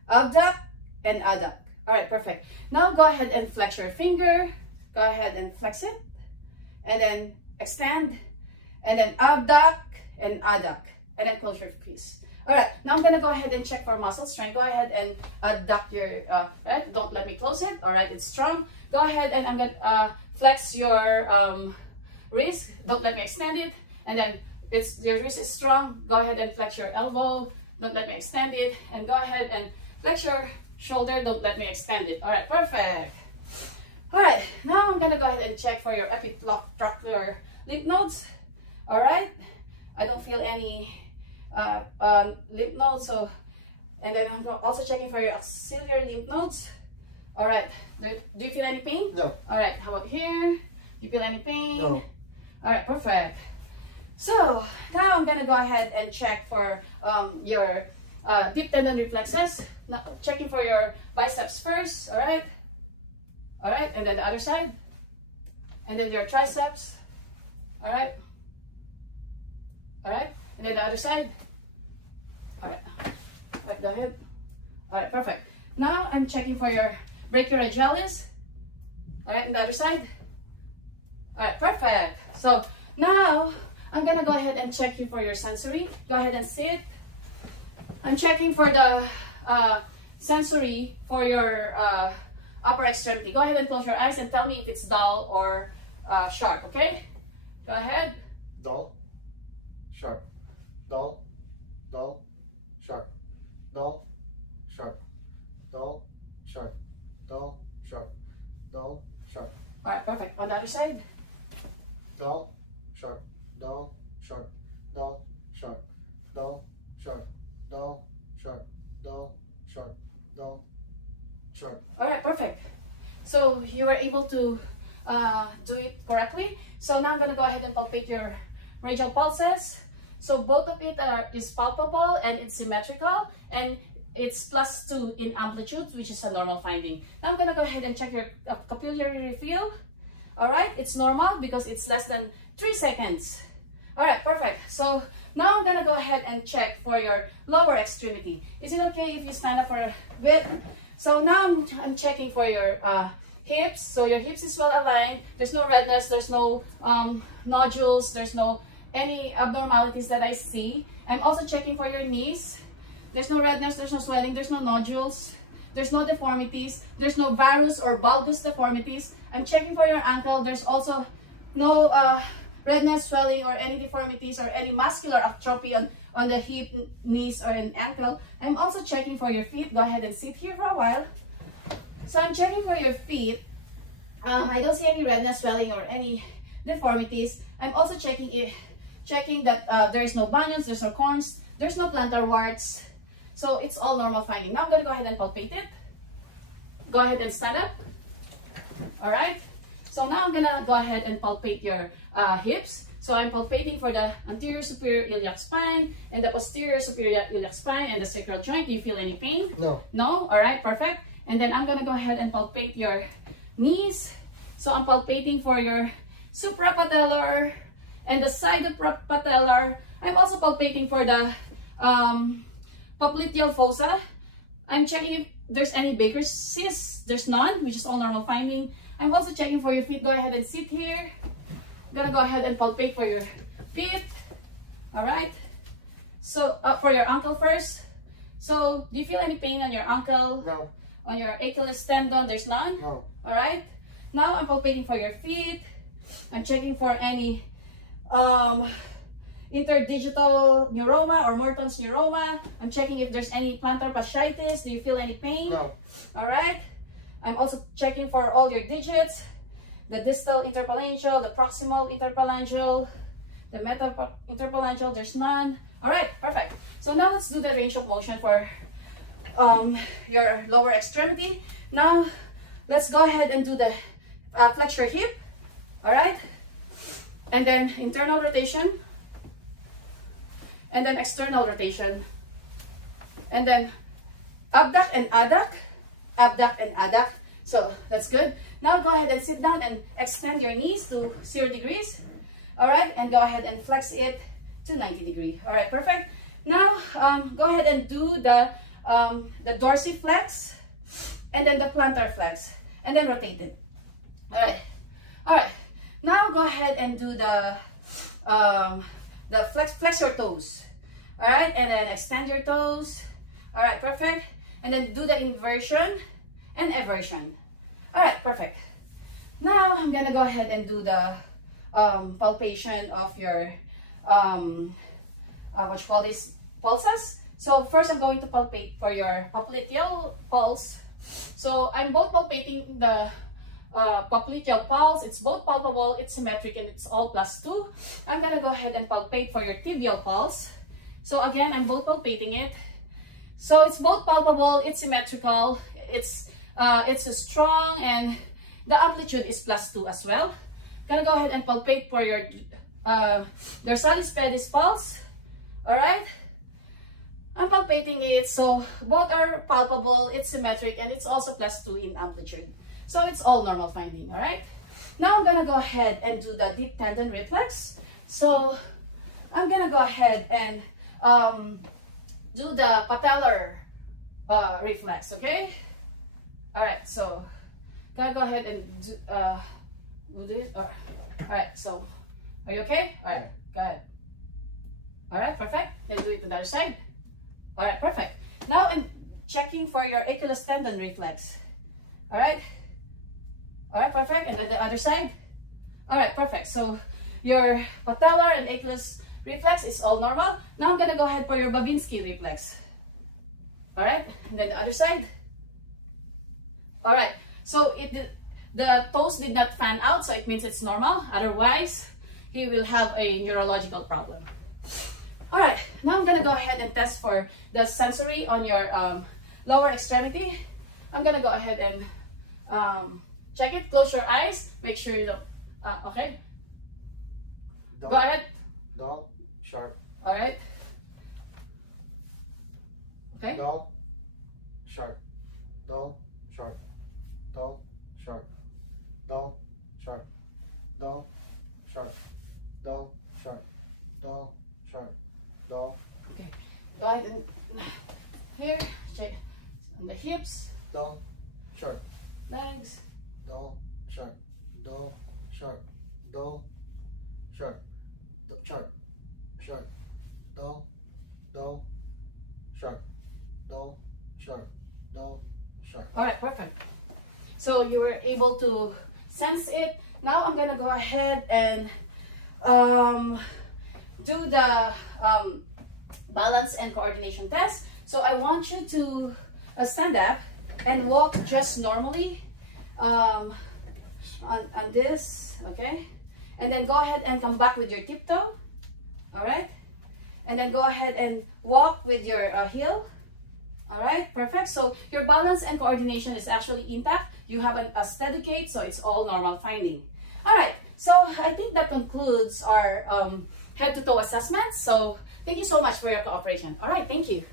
abduct, and adduct. All right, perfect. Now go ahead and flex your finger. Go ahead and flex it, and then extend, and then abduct and adduct, and then close your fist. All right, now I'm gonna go ahead and check for muscle strength. Go ahead and adduct your, right? Don't let me close it. All right, it's strong. Go ahead and I'm gonna flex your wrist. Don't let me extend it. And then your wrist is strong. Go ahead and flex your elbow. Don't let me extend it. And go ahead and flex your shoulder. Don't let me extend it. All right, perfect. All right, now I'm gonna go ahead and check for your epitrochlear lymph nodes. All right, I don't feel any lymph nodes. So, and then I'm also checking for your axillary lymph nodes. All right, do you feel any pain? No. All right, how about here? Do you feel any pain? No. All right, perfect. So now I'm gonna go ahead and check for your deep tendon reflexes. Now, checking for your biceps first. All right. All right, and then the other side, and then your triceps. All right. All right, and then the other side. All right, like the hip. All right, perfect. Now I'm checking for your brachioradialis. All right, and the other side. All right, perfect. So now I'm gonna go ahead and check you for your sensory. Go ahead and sit. I'm checking for the sensory for your upper extremity. Go ahead and close your eyes and tell me if it's dull or sharp, okay? Go ahead. Dull, sharp, dull, dull, sharp, dull, sharp, dull, sharp, dull, sharp, dull, sharp. All right, perfect. On the other side. Dull, sharp, dull, sharp, dull, sharp, dull, sharp, dull, sharp, dull, sharp, dull, sharp. All right, perfect. So you were able to do it correctly. So now I'm gonna go ahead and palpate your radial pulses. So both of it is palpable and it's symmetrical, and it's +2 in amplitude, which is a normal finding. Now I'm gonna go ahead and check your capillary refill. All right, it's normal because it's less than 3 seconds. All right, perfect. So now I'm gonna go ahead and check for your lower extremity. Is it okay if you stand up for a bit? So now I'm checking for your hips. So your hips is well aligned. There's no redness. There's no nodules. There's no any abnormalities that I see. I'm also checking for your knees. There's no redness. There's no swelling. There's no nodules. There's no deformities. There's no varus or bulbous deformities. I'm checking for your ankle. There's also no redness, swelling, or any deformities or any muscular atrophy on the hip, knees, or an ankle. I'm also checking for your feet. Go ahead and sit here for a while. So I'm checking for your feet. I don't see any redness, swelling, or any deformities. I'm also checking that there is no bunions, there's no corns, there's no plantar warts, So it's all normal finding. Now I'm gonna go ahead and palpate it. Go ahead and stand up. All right. So now I'm gonna go ahead and palpate your hips. So I'm palpating for the anterior superior iliac spine and the posterior superior iliac spine and the sacral joint. Do you feel any pain? No. No? All right, perfect. And then I'm gonna go ahead and palpate your knees. So I'm palpating for your suprapatellar and the side of patellar. I'm also palpating for the popliteal fossa. I'm checking if there's any Baker's cyst. There's none, which is all normal finding. I'm also checking for your feet. Go ahead and sit here. I'm gonna go ahead and palpate for your feet. All right. So for your ankle first. So do you feel any pain on your ankle? No. On your Achilles tendon? There's none? No. All right. Now I'm palpating for your feet. I'm checking for any interdigital neuroma or Morton's neuroma. I'm checking if there's any plantar fasciitis. Do you feel any pain? No. All right. I'm also checking for all your digits. The distal interphalangeal, the proximal interphalangeal, the meta-interphalangeal, there's none. All right, perfect. So now let's do the range of motion for your lower extremity. Now, let's go ahead and do the flex your hip. All right. And then internal rotation. And then external rotation. And then abduct and adduct. Abduct and adduct. So that's good. Now go ahead and sit down and extend your knees to 0 degrees. All right, and go ahead and flex it to 90 degrees. All right, perfect. Now go ahead and do the dorsiflex and then the plantar flex and then rotate it. All right, all right. Now go ahead and do the flex your toes. All right, and then extend your toes. All right, perfect. And then do the inversion and eversion. All right, perfect. Now I'm gonna go ahead and do the palpation of your what you call this, pulses. So first I'm going to palpate for your popliteal pulse. So I'm both palpating the popliteal pulse. It's both palpable, it's symmetric, and it's all +2. I'm gonna go ahead and palpate for your tibial pulse. So again, I'm both palpating it. So it's both palpable, it's symmetrical, it's strong, and the amplitude is +2 as well. Gonna go ahead and palpate for your dorsalis pedis pulse. All right, I'm palpating it, so both are palpable, it's symmetric, and it's also +2 in amplitude. So it's all normal finding. All right. Now I'm gonna go ahead and do the deep tendon reflex. So I'm gonna go ahead and do the patellar reflex. Okay. All right, so gonna go ahead and do it. All right, so are you okay? All right, go ahead. All right, perfect. Then do it to the other side. All right, perfect. Now I'm checking for your Achilles tendon reflex. All right. All right, perfect. And then the other side. All right, perfect. So your patellar and Achilles reflex is all normal. Now I'm gonna go ahead for your Babinski reflex. All right, and then the other side. All right, so the toes did not fan out, so it means it's normal. Otherwise, he will have a neurological problem. All right, now I'm gonna go ahead and test for the sensory on your lower extremity. I'm gonna go ahead and check it. Close your eyes. Make sure you don't. Okay. Dull, go ahead. Dull, sharp. All right. Okay. Dull, sharp. Dull, sharp. Dull, sharp. Dull, sharp. Dull, sharp. Dull, sharp. Dull, sharp. Dull. Okay. Go ahead and here check on the hips. Dull, sharp. Legs. Dull, sharp. Dull, sharp. Dull, sharp. Sharp. Sharp. Dull. Dull. Sharp. Dull. Sharp. Dull. Sharp. All right, perfect. So you were able to sense it. Now I'm gonna go ahead and do the balance and coordination test. So I want you to stand up and walk just normally on this, okay? And then go ahead and come back with your tiptoe, all right? And then go ahead and walk with your heel, perfect. So your balance and coordination is actually intact. You have a steady gait, so it's all normal finding. All right, so I think that concludes our head to toe assessment. So thank you so much for your cooperation. All right, thank you.